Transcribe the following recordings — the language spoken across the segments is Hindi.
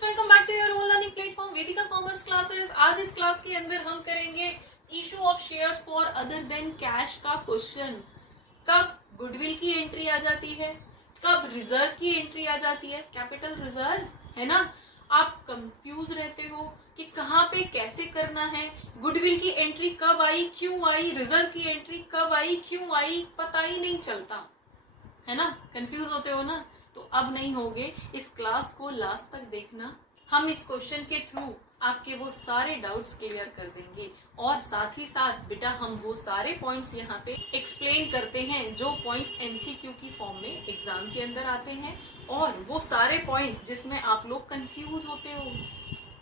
Students, welcome back to your own learning platform Vedika commerce classes. आज इस क्लास के अंदर हम करेंगे issue of shares for other than cash का क्वेश्चन। कब गुडविल की एंट्री आ जाती है, कब रिजर्व की एंट्री आ जाती है, कैपिटल रिजर्व, है ना। आप कंफ्यूज रहते हो कि कहाँ पे कैसे करना है, गुडविल की एंट्री कब आई, क्यों आई, रिजर्व की एंट्री कब आई, क्यों आई, पता ही नहीं चलता, है ना। कंफ्यूज होते हो ना, तो अब नहीं होगे। इस क्लास को लास्ट तक देखना, हम इस क्वेश्चन के थ्रू आपके वो सारे डाउट्स क्लियर कर देंगे और साथ ही साथ बेटा हम वो सारे पॉइंट्स यहाँ पे एक्सप्लेन करते हैं जो पॉइंट्स एमसीक्यू की फॉर्म में एग्जाम के अंदर आते हैं, और वो सारे पॉइंट जिसमें आप लोग कंफ्यूज होते हो,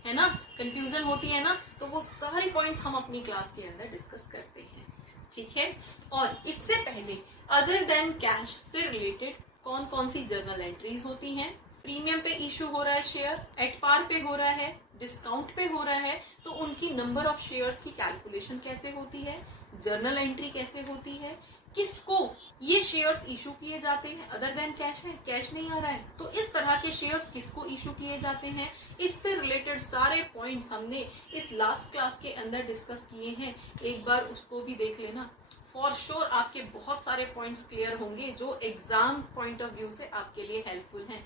है ना, कंफ्यूजन होती है ना, तो वो सारे पॉइंट्स हम अपनी क्लास के अंदर डिस्कस करते हैं, ठीक है। और इससे पहले अदर देन कैश से रिलेटेड कौन कौन सी जर्नल एंट्रीज होती हैं, प्रीमियम पे इशू हो रहा है शेयर, एट पार पे हो रहा है, डिस्काउंट पे हो रहा है, तो उनकी नंबर ऑफ शेयर्स की कैलकुलेशन कैसे होती है, जर्नल एंट्री कैसे होती है, किसको ये शेयर्स इशू किए जाते हैं, अदर देन कैश है, कैश नहीं आ रहा है, तो इस तरह के शेयर्स किसको इशू किए जाते हैं, इससे रिलेटेड सारे पॉइंट्स हमने इस लास्ट क्लास के अंदर डिस्कस किए हैं। एक बार उसको भी देख लेना, फॉर श्योर आपके बहुत सारे पॉइंट्स क्लियर होंगे जो एग्जाम पॉइंट ऑफ व्यू से आपके लिए हेल्पफुल हैं।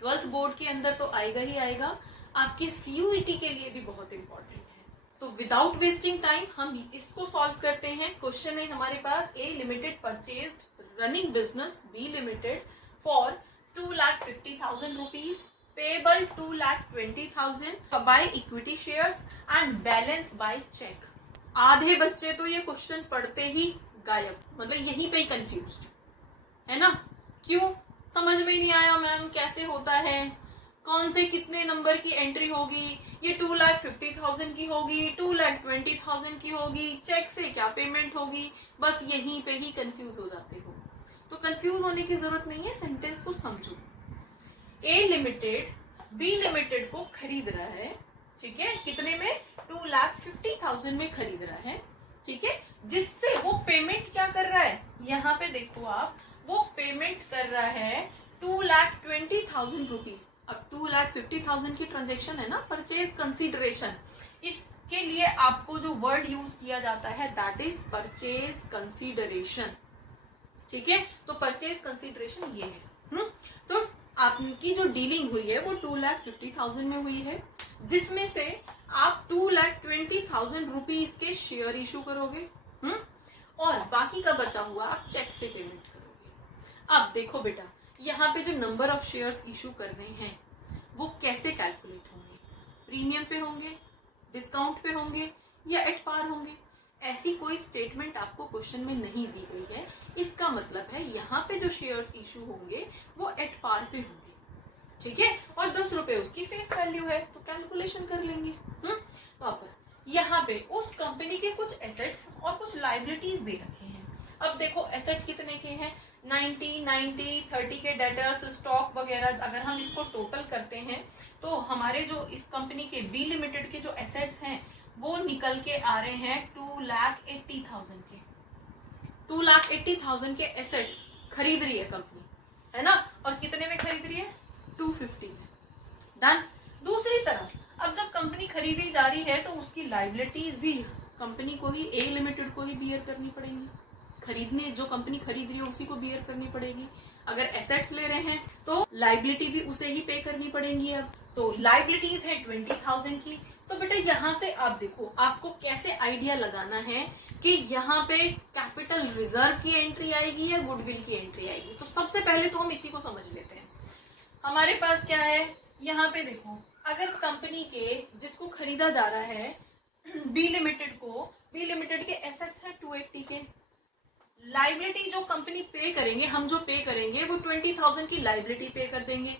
12th बोर्ड के अंदर तो आएगा ही आएगा, आपके सीयूईटी के लिए भी बहुत इंपॉर्टेंट है। तो विदाउट वेस्टिंग टाइम हम इसको सॉल्व करते हैं। क्वेश्चन है हमारे पास, A limited purchased running business B limited for 2,50,000 rupees, payable 2,20,000 by equity shares and balance by cheque. आधे बच्चे तो ये क्वेश्चन पढ़ते ही गायब, मतलब यहीं पे ही कंफ्यूज्ड, है ना। क्यों, समझ में नहीं आया मैम कैसे होता है, कौन से कितने नंबर की एंट्री होगी, ये 2,50,000 की होगी, 2,20,000 की होगी, चेक से क्या पेमेंट होगी, बस यहीं पे ही कंफ्यूज हो जाते हो। तो कंफ्यूज होने की जरूरत नहीं है, सेंटेंस को समझो। ए लिमिटेड बी लिमिटेड को खरीद रहा है, ठीक है, कितने में, 2,50,000 में खरीद रहा है, ठीक है, जिससे वो पेमेंट क्या कर रहा है, यहाँ पे देखो आप, वो पेमेंट कर रहा है 2,20,000 रुपीज। अब 2,50,000 की ट्रांजेक्शन है ना, परचेज कंसीडरेशन, इसके लिए आपको जो वर्ड यूज किया जाता है दैट इज परचेज कंसीडरेशन, ठीक है। तो परचेज कंसीडरेशन ये है। तो आपकी जो डीलिंग हुई है वो 2,50,000 में हुई है, जिसमें से आप 2,20,000 रुपीज के शेयर इशू करोगे, और बाकी का बचा हुआ आप चेक से पेमेंट करोगे। अब देखो बेटा, यहाँ पे जो नंबर ऑफ शेयर्स इशू कर रहे हैं वो कैसे कैलकुलेट होंगे, प्रीमियम पे होंगे, डिस्काउंट पे होंगे, या एट पार होंगे, ऐसी कोई स्टेटमेंट आपको क्वेश्चन में नहीं दी गई है। इसका मतलब है यहाँ पे जो शेयर्स इशू होंगे वो एट पार पे होंगे, ठीक है, और 10 रुपए उसकी फेस वैल्यू है, तो कैलकुलेशन कर लेंगे। तो यहाँ पे उस कंपनी के कुछ एसेट्स और कुछ लाइबिलिटीज दे रखे हैं। अब देखो एसेट कितने के हैं, 90, 30 के डेटर्स, स्टॉक वगैरह, अगर हम इसको टोटल करते हैं तो हमारे जो इस कंपनी के बी लिमिटेड के जो एसेट्स हैं वो निकल के आ रहे हैं 2,80,000 के। 2,80,000 के एसेट्स खरीद रही है कंपनी, है ना, और कितने में खरीद रही है, 250 में। डन। दूसरी तरफ अब जब कंपनी खरीदी जा रही है तो उसकी लाइबिलिटीज भी कंपनी को ही, ए लिमिटेड को ही बियर करनी पड़ेंगी। खरीदने जो कंपनी खरीद रही है उसी को बियर करनी पड़ेगी। अगर एसेट्स ले रहे हैं तो लाइबिलिटी भी उसे ही पे करनी पड़ेंगी। अब तो लाइबिलिटीज है 20,000 की। तो बेटा यहाँ से आप देखो, आपको कैसे आइडिया लगाना है कि यहाँ पे कैपिटल रिजर्व की एंट्री आएगी या गुडविल की एंट्री आएगी। तो सबसे पहले तो हम इसी को समझ लेते हैं। हमारे पास क्या है, यहाँ पे देखो, अगर कंपनी के जिसको खरीदा जा रहा है बी लिमिटेड को, बी लिमिटेड के एसेट्स है 280 के, लाइबिलिटी जो कंपनी पे करेंगे, हम जो पे करेंगे वो 20,000 की लाइबिलिटी पे कर देंगे।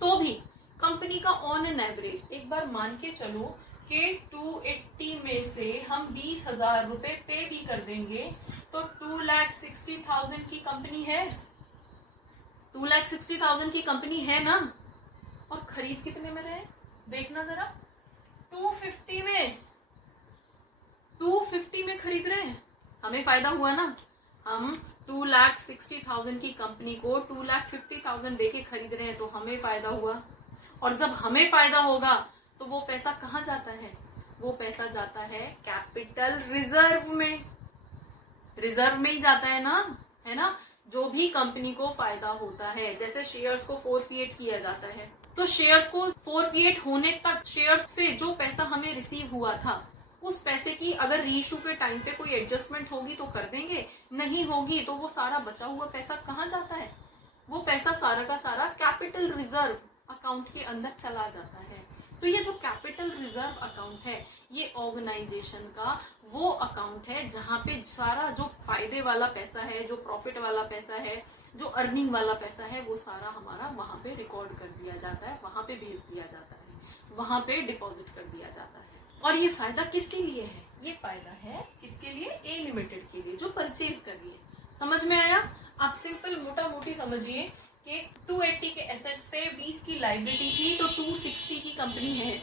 तो भी कंपनी का ऑन एन एवरेज एक बार मान के चलो कि 280 में से हम 20,000 रुपए पे भी कर देंगे, तो 2,60,000 की कंपनी है, 2,60,000 की कंपनी है ना, और खरीद कितने में रहे, देखना जरा, 250 में, 250 में खरीद रहे हैं, हमें फायदा हुआ ना। हम 2,60,000 की कंपनी को 2,50,000 देके खरीद रहे हैं तो हमें फायदा हुआ, और जब हमें फायदा होगा तो वो पैसा कहाँ जाता है? वो पैसा जाता है कैपिटल रिजर्व में। रिजर्व में ही जाता है ना। जो भी कंपनी को फायदा होता है, जैसे शेयर्स को फोरफिएट किया जाता है, तो शेयर्स को फोरफिएट होने तक शेयर्स से जो पैसा हमें रिसीव हुआ था, उस पैसे की अगर रीइश्यू के टाइम पे कोई एडजस्टमेंट होगी तो कर देंगे, नहीं होगी तो वो सारा बचा हुआ पैसा कहाँ जाता है? वो पैसा सारा का सारा कैपिटल रिजर्व अकाउंट के अंदर चला जाता है। तो ये जो कैपिटल रिजर्व अकाउंट है, ये ऑर्गेनाइजेशन का वो अकाउंट है जहां पे सारा जो फायदे वाला पैसा है, जो प्रॉफिट वाला पैसा है, जो अर्निंग वाला पैसा है, वो सारा हमारा वहां पे रिकॉर्ड कर दिया जाता है, वहां पे भेज दिया जाता है, वहां पे डिपॉजिट कर दिया जाता है। और ये फायदा किसके लिए है? ये फायदा है किसके लिए? ए लिमिटेड के लिए, जो परचेज कर रही है। समझ में आया? आप सिंपल मोटा मोटी समझिए कि 280 के एसेट से 20 की लाइबिलिटी थी, तो 260 की कंपनी है।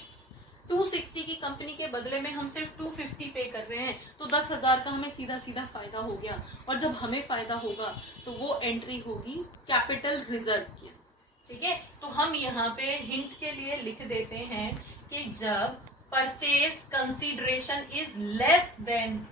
260 की कंपनी के बदले में हम सिर्फ 250 पे कर रहे हैं, तो 10,000 का हमें सीधा सीधा फायदा हो गया। और जब हमें फायदा होगा तो वो एंट्री होगी कैपिटल रिजर्व की। ठीक है, तो हम यहाँ पे हिंट के लिए लिख देते हैं कि जब purchase consideration is less than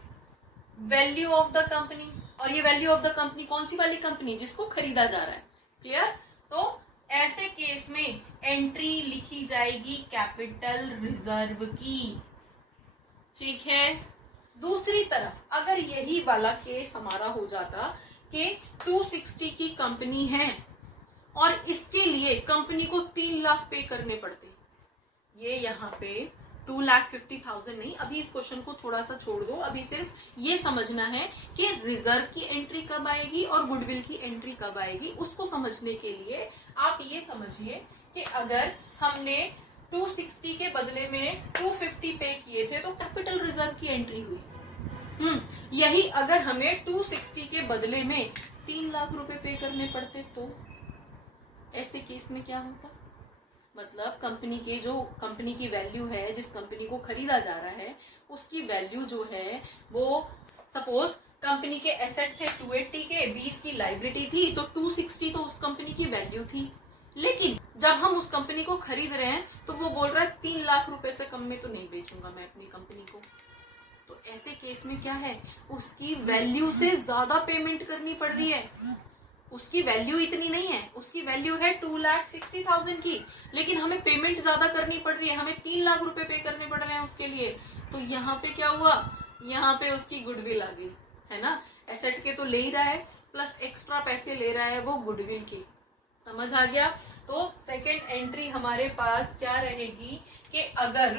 value of the company, और ये वैल्यू ऑफ द कंपनी कौन सी वाली कंपनी? जिसको खरीदा जा रहा है। क्लियर? तो ऐसे केस में एंट्री लिखी जाएगी कैपिटल रिजर्व की। ठीक है, दूसरी तरफ अगर यही वाला केस हमारा हो जाता कि 260 की कंपनी है और इसके लिए कंपनी को 3 लाख पे करने पड़ते, ये यहाँ पे 2,50,000 नहीं, अभी इस क्वेश्चन को थोड़ा सा छोड़ दो, अभी सिर्फ ये समझना है कि रिजर्व की एंट्री कब आएगी और गुडविल की एंट्री कब आएगी। उसको समझने के लिए आप ये समझिए कि अगर हमने 260 के बदले में 250 पे किए थे तो कैपिटल रिजर्व की एंट्री हुई। यही अगर हमें 260 के बदले में 3 लाख रुपए पे करने पड़ते तो ऐसे केस में क्या होता? मतलब कंपनी की वैल्यू है, जिस कंपनी को खरीदा जा रहा है, उसकी वैल्यू जो है वो सपोज कंपनी के एसेट थे 280 के, 20 की लाइबिलिटी थी, तो 260 तो उस कंपनी की वैल्यू थी। लेकिन जब हम उस कंपनी को खरीद रहे हैं तो वो बोल रहा है 3 लाख रुपए से कम में तो नहीं बेचूंगा मैं अपनी कंपनी को। तो ऐसे केस में क्या है? उसकी वैल्यू से ज्यादा पेमेंट करनी पड़ रही है। उसकी वैल्यू इतनी नहीं है, उसकी वैल्यू है 2,60,000 की, लेकिन हमें पेमेंट ज्यादा करनी पड़ रही है, हमें 3 लाख रुपए पे करने पड़ रहे हैं उसके लिए। तो यहाँ पे क्या हुआ? यहाँ पे उसकी गुडविल आ गई, है ना। एसेट के तो ले ही रहा है, प्लस एक्स्ट्रा पैसे ले रहा है वो गुडविल के। समझ आ गया? तो सेकेंड एंट्री हमारे पास क्या रहेगी कि अगर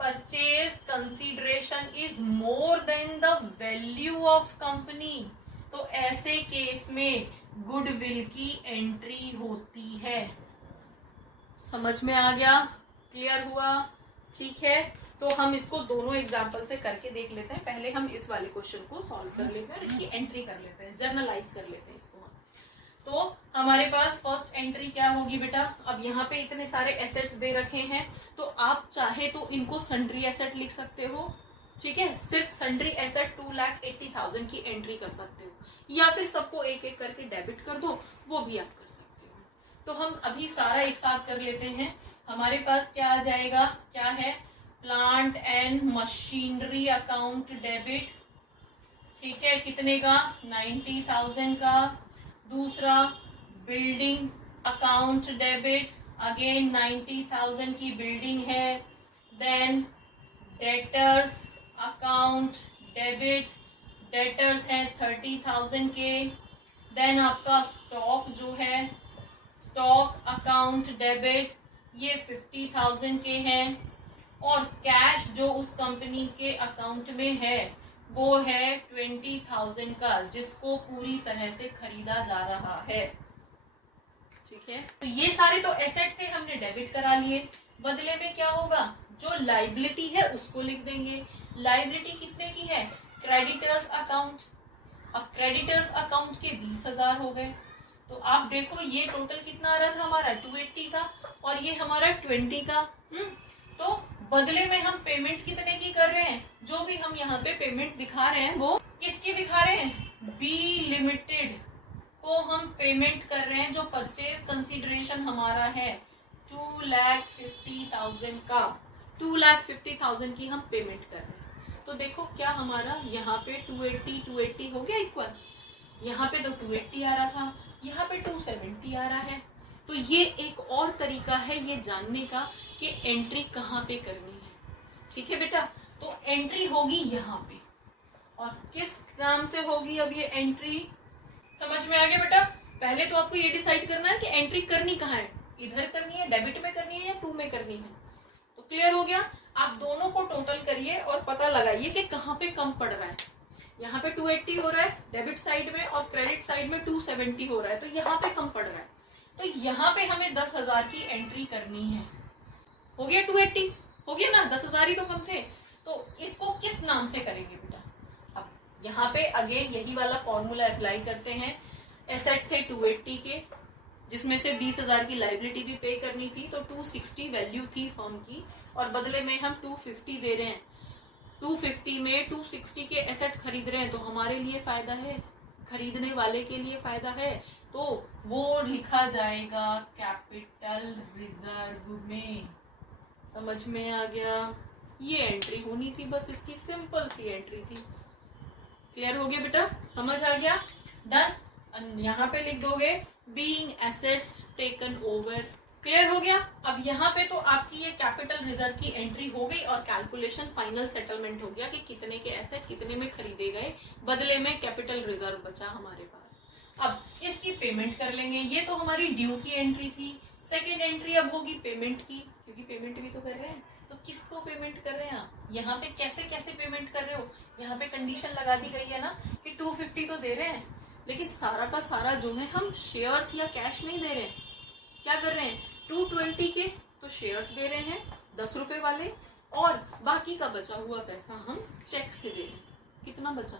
purchase consideration is more than the value of company, तो ऐसे केस में गुडविल की एंट्री होती है। समझ में आ गया? क्लियर हुआ? ठीक है, तो हम इसको दोनों एग्जांपल से करके देख लेते हैं। पहले हम इस वाले क्वेश्चन को सॉल्व कर लेते हैं, इसकी एंट्री कर लेते हैं, जर्नलाइज कर लेते हैं इसको। तो हमारे पास फर्स्ट एंट्री क्या होगी बेटा? अब यहाँ पे इतने सारे एसेट्स दे रखे हैं, तो आप चाहे तो इनको सन्ड्री एसेट लिख सकते हो। ठीक है, सिर्फ सन्ड्री एसेट 2,80,000 की एंट्री कर सकते हो, या फिर सबको एक एक करके डेबिट कर दो, वो भी आप कर सकते हो। तो हम अभी सारा एक साथ कर लेते हैं। हमारे पास क्या आ जाएगा? क्या है? Plant and machinery account debit. ठीक है, कितने का? 90,000 का। दूसरा बिल्डिंग अकाउंट डेबिट, अगेन 90,000 की बिल्डिंग है। Then debtors account debit, debtors है 30,000 के। देन आपका स्टॉक जो है, स्टॉक अकाउंट डेबिट, ये 50,000 के हैं। और कैश जो उस कंपनी के अकाउंट में है वो है 20,000 का, जिसको पूरी तरह से खरीदा जा रहा है। ठीक है, तो ये सारे तो एसेट थे, हमने डेबिट करा लिए। बदले में क्या होगा? जो लाइबिलिटी है उसको लिख देंगे। लाइबिलिटी कितने की है? Creditors account. अब क्रेडिटर्स अकाउंट के 20,000 हो गए। तो आप देखो ये टोटल कितना आ रहा था हमारा? 280 का, और ये हमारा 20 का। तो बदले में हम पेमेंट कितने की कर रहे हैं? जो भी हम यहाँ पे पेमेंट दिखा रहे हैं वो किसकी दिखा रहे हैं? बी लिमिटेड को हम पेमेंट कर रहे हैं। जो परचेज कंसीडरेशन हमारा है 2,50,000 का 2,50,000 की हम पेमेंट कर रहे हैं। तो देखो क्या हमारा यहाँ पे 280 हो गया इक्वल, यहाँ पे तो 280 आ रहा था, यहाँ पे 270 आ रहा है। तो ये एक और तरीका है ये जानने का कि एंट्री कहाँ पे करनी है। ठीक है बेटा, तो एंट्री होगी यहाँ पे, और किस नाम से होगी अब ये एंट्री, समझ में आ गया बेटा। पहले तो आपको ये डिसाइड करना है कि एंट्री करनी कहाँ है, इधर करनी है, डेबिट में करनी है या टू में करनी है। तो क्लियर हो गया। आप दोनों को टोटल करिए और पता लगाइए कि कहाँ पे कम पड़ रहा है। यहाँ पे 280 हो रहा है डेबिट साइड में और क्रेडिट साइड में 270 हो रहा है, तो यहाँ पे कम पड़ रहा है। तो यहाँ पे हमें 10,000 की एंट्री करनी है। हो गया 280, हो गया ना, 10,000 ही तो कम थे। तो इसको किस नाम से करेंगे बेटा। अब यहाँ पे अगेन यही वाला फॉर्मूला अप्लाई करते हैं। एसेट थे 280 के, जिसमें से 20,000 की लाइबिलिटी भी पे करनी थी, तो 260 वैल्यू थी फर्म की, और बदले में हम 250 दे रहे हैं। 250 में 260 के एसेट खरीद रहे हैं, तो हमारे लिए फायदा है, खरीदने वाले के लिए फायदा है। तो वो लिखा जाएगा कैपिटल रिजर्व में। समझ में आ गया। ये एंट्री होनी थी, बस इसकी सिंपल सी एंट्री थी। क्लियर हो गया बेटा, समझ आ गया। डन। यहाँ पे लिख दोगे being assets taken over. Clear हो गया। अब यहाँ पे तो आपकी ये कैपिटल रिजर्व की एंट्री हो गई और कैलकुलेशन फाइनल सेटलमेंट हो गया कि कितने के एसेट कितने में खरीदे गए, बदले में कैपिटल रिजर्व बचा हमारे पास। अब इसकी पेमेंट कर लेंगे। ये तो हमारी ड्यू की एंट्री थी। सेकेंड एंट्री अब होगी पेमेंट की, क्योंकि पेमेंट भी तो कर रहे हैं। तो किसको पेमेंट कर रहे हैं आप, यहाँ पे कैसे कैसे पेमेंट कर रहे हो। यहाँ पे कंडीशन लगा दी गई है ना कि 250 तो दे रहे हैं, लेकिन सारा का सारा जो है हम शेयर्स या कैश नहीं दे रहे हैं। क्या कर रहे हैं, 220 के तो शेयर्स दे रहे हैं 10 रुपए वाले, और बाकी का बचा हुआ पैसा हम चेक से दे रहे हैं। कितना बचा,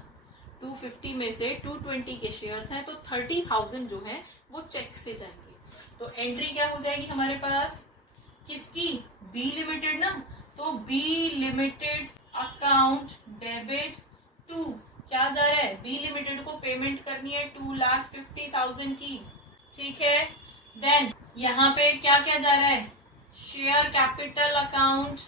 250 में से 220 के शेयर्स हैं, तो 30,000 जो है वो चेक से जाएंगे। तो एंट्री क्या हो जाएगी हमारे पास, किसकी, बी लिमिटेड ना, तो B limited account debit to, क्या जा रहा है, बी लिमिटेड को पेमेंट करनी है 2,50,000 की। ठीक है। देन यहाँ पे क्या क्या जा रहा है, शेयर कैपिटल अकाउंट,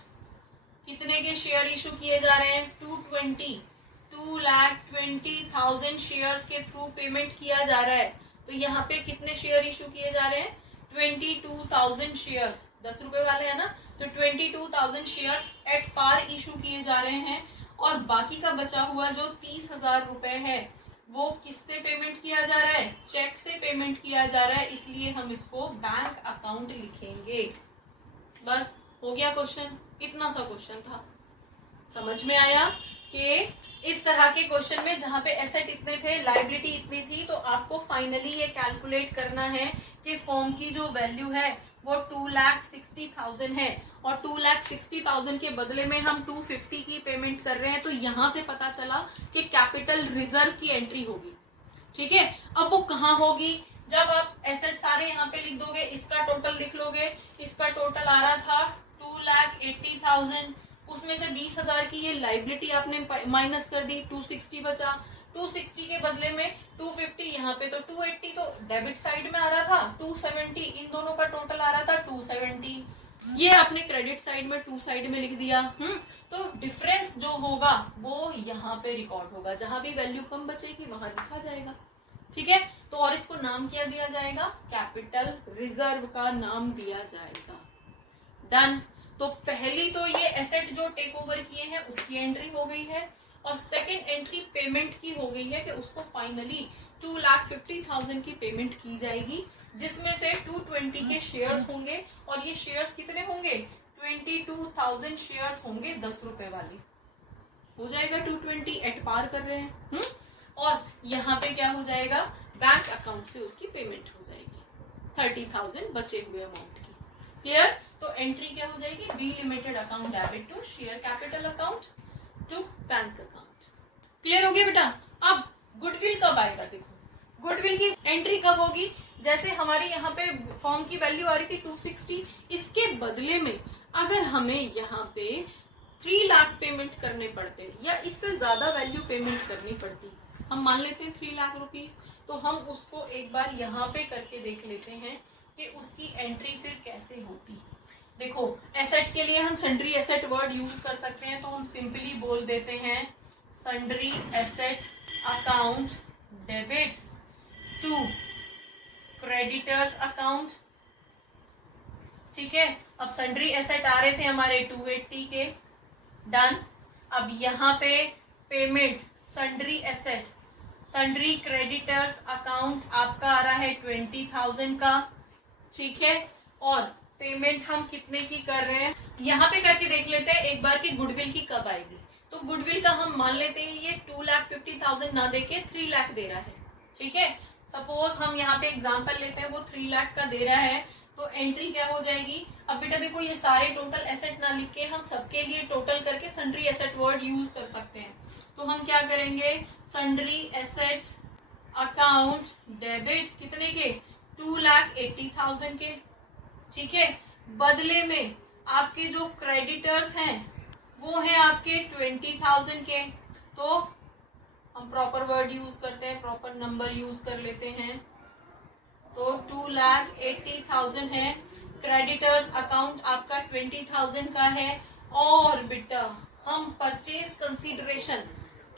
कितने के शेयर इशू किए जा रहे हैं, 2,20,000 शेयर्स के थ्रू पेमेंट किया जा रहा है। तो यहाँ पे कितने शेयर इशू किए जा रहे हैं, 22,000 शेयर्स, 10 रुपए वाले है ना, तो 22,000 शेयर्स एट पार इशू किए जा रहे हैं। और बाकी का बचा हुआ जो 30,000 रुपए है वो किससे पेमेंट किया जा रहा है, चेक से पेमेंट किया जा रहा है, इसलिए हम इसको बैंक अकाउंट लिखेंगे। बस हो गया क्वेश्चन, इतना सा क्वेश्चन था। समझ में आया कि इस तरह के क्वेश्चन में जहां पे एसेट इतने थे, लायबिलिटी इतनी थी, तो आपको फाइनली ये कैलकुलेट करना है कि फर्म की जो वैल्यू है वो 2,60,000 है, और 2,60,000 के बदले में हम 250 की पेमेंट कर रहे हैं। तो यहां से पता चला कि कैपिटल रिजर्व की एंट्री होगी। ठीक है। अब वो कहाँ होगी, जब आप एसेट सारे यहाँ पे लिख दोगे, इसका टोटल लिख लोगे, इसका टोटल आ रहा था 2,80,000, उसमें से 20,000 की ये लाइबिलिटी आपने माइनस कर दी, 260 बचा। 260 के बदले में 250, यहाँ पे तो 280 तो डेबिट साइड में आ रहा था, 270 इन दोनों का टोटल आ रहा था 270, ये आपने क्रेडिट साइड में 2 साइड में लिख दिया। तो डिफरेंस जो होगा वो यहाँ पे रिकॉर्ड होगा, जहां भी वैल्यू कम बचेगी वहां लिखा जाएगा। ठीक है। तो और इसको नाम क्या दिया जाएगा, कैपिटल रिजर्व का नाम दिया जाएगा। डन। तो पहली तो ये एसेट जो टेक ओवर किए हैं उसकी एंट्री हो गई है, और सेकंड एंट्री पेमेंट की हो गई है कि उसको फाइनली 2,50,000 की पेमेंट की जाएगी, जिसमें से 220 के शेयर्स होंगे, और ये शेयर्स कितने होंगे, 22,000 शेयर्स होंगे 10 रुपए वाले। हो जाएगा 220 एट पार कर रहे हैं। और यहाँ पे क्या हो जाएगा, बैंक अकाउंट से उसकी पेमेंट हो जाएगी 30,000 बचे हुए अमाउंट की। क्लियर। तो एंट्री क्या हो जाएगी, B limited account debit to share capital account to bank account. Clear हो गया बेटा। अब गुडविल कब आएगा, देखो गुडविल की एंट्री कब होगी, जैसे हमारी यहाँ पे फर्म की वैल्यू आ रही थी 260, इसके बदले में अगर हमें यहाँ पे 3 लाख पेमेंट करने पड़ते या इससे ज्यादा वैल्यू पेमेंट करनी पड़ती, हम मान लेते हैं 3 लाख रुपीज, तो हम उसको एक बार यहाँ पे करके देख लेते हैं कि उसकी एंट्री फिर कैसे होती। देखो एसेट के लिए हम सन्ड्री एसेट वर्ड यूज कर सकते हैं, तो हम सिंपली बोल देते हैं sundry asset account debit to creditors account. ठीक है, अब सन्ड्री एसेट आ रहे थे हमारे 280 के, डन। अब यहाँ पे payment sundry asset, sundry creditors account आपका आ रहा है 20,000 का। ठीक है, और पेमेंट हम कितने की कर रहे हैं यहाँ पे करके देख लेते हैं एक बार कि गुडविल की कब आएगी। तो गुडविल का हम मान लेते हैं ये 2,50,000 ना देके 3 लाख दे रहा है। ठीक है, सपोज हम यहाँ पे एग्जांपल लेते हैं वो 3 लाख का दे रहा है, तो एंट्री क्या हो जाएगी। अब बेटा देखो ये सारे टोटल एसेट ना लिख के हम सबके लिए टोटल करके सन्ड्री एसेट वर्ड यूज कर सकते हैं। तो हम क्या करेंगे, सन्ड्री एसेट अकाउंट डेबिट कितने के, 2,80,000 के। ठीक है, बदले में आपके जो क्रेडिटर्स हैं वो है आपके 20,000 के। तो हम प्रॉपर वर्ड यूज करते हैं, प्रॉपर नंबर यूज कर लेते हैं। तो 2,80,000 है, क्रेडिटर्स अकाउंट आपका 20,000 का है। और बेटा हम परचेज कंसीडरेशन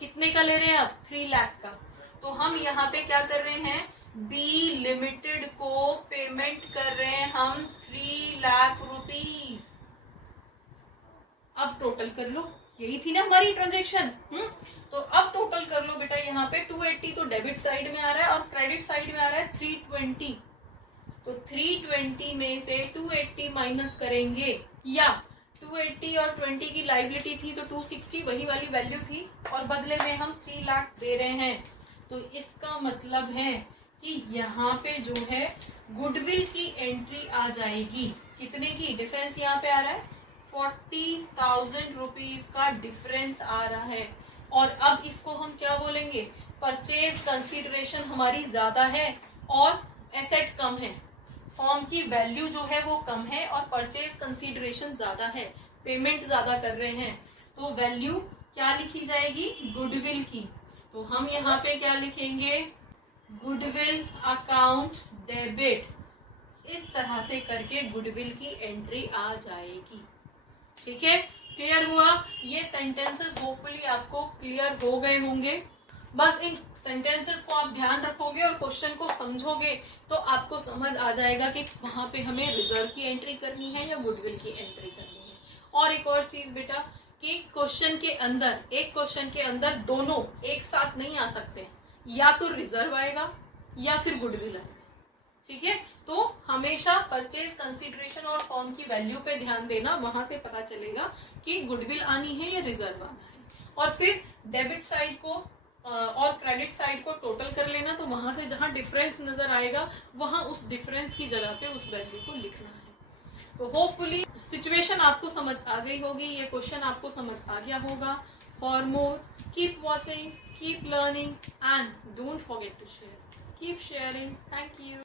कितने का ले रहे हैं अब, 3 लाख का। तो हम यहाँ पे क्या कर रहे हैं, बी लिमिटेड को पेमेंट कर रहे हैं हम 3 लाख रुपीस। अब टोटल कर लो, यही थी ना हमारी ट्रांजेक्शन। तो अब टोटल कर लो बेटा, यहाँ पे 280 तो डेबिट साइड में आ रहा है और क्रेडिट साइड में आ रहा है 320। तो 320 में से 280 माइनस करेंगे, या 280 और 20 की लाइबिलिटी थी तो 260 वही वाली वैल्यू थी, और बदले में हम 3 लाख दे रहे हैं। तो इसका मतलब है कि यहाँ पे जो है गुडविल की एंट्री आ जाएगी, कितने की, डिफरेंस यहाँ पे आ रहा है 40,000 रुपीज का डिफरेंस आ रहा है। और अब इसको हम क्या बोलेंगे, परचेज कंसीडरेशन हमारी ज्यादा है और एसेट कम है, फॉर्म की वैल्यू जो है वो कम है और परचेज कंसीडरेशन ज्यादा है, पेमेंट ज्यादा कर रहे हैं। तो वैल्यू क्या लिखी जाएगी, गुडविल की। तो हम यहाँ पे क्या लिखेंगे, गुडविल अकाउंट डेबिट। इस तरह से करके गुडविल की एंट्री आ जाएगी। ठीक है, क्लियर हुआ। ये सेंटेंसेस होपफुली आपको क्लियर हो गए होंगे। बस इन सेंटेंसेस को आप ध्यान रखोगे और क्वेश्चन को समझोगे तो आपको समझ आ जाएगा कि वहां पे हमें रिजर्व की एंट्री करनी है या गुडविल की एंट्री करनी है। और एक और चीज बेटा कि क्वेश्चन के अंदर, एक क्वेश्चन के अंदर दोनों एक साथ नहीं आ सकते, या तो रिजर्व आएगा या फिर गुडविल आएगा। ठीक है, तो हमेशा परचेज कंसीडरेशन और फॉर्म की वैल्यू पे ध्यान देना, वहां से पता चलेगा कि गुडविल आनी है या रिजर्व आना है। और फिर डेबिट साइड को और क्रेडिट साइड को टोटल कर लेना, तो वहां से जहां डिफरेंस नजर आएगा वहां उस डिफरेंस की जगह पे उस वैल्यू को लिखना है। तो होपफुली सिचुएशन आपको समझ आ गई होगी, ये क्वेश्चन आपको समझ आ गया होगा। For more keep watching, keep learning and don't forget to share, keep sharing. Thank you.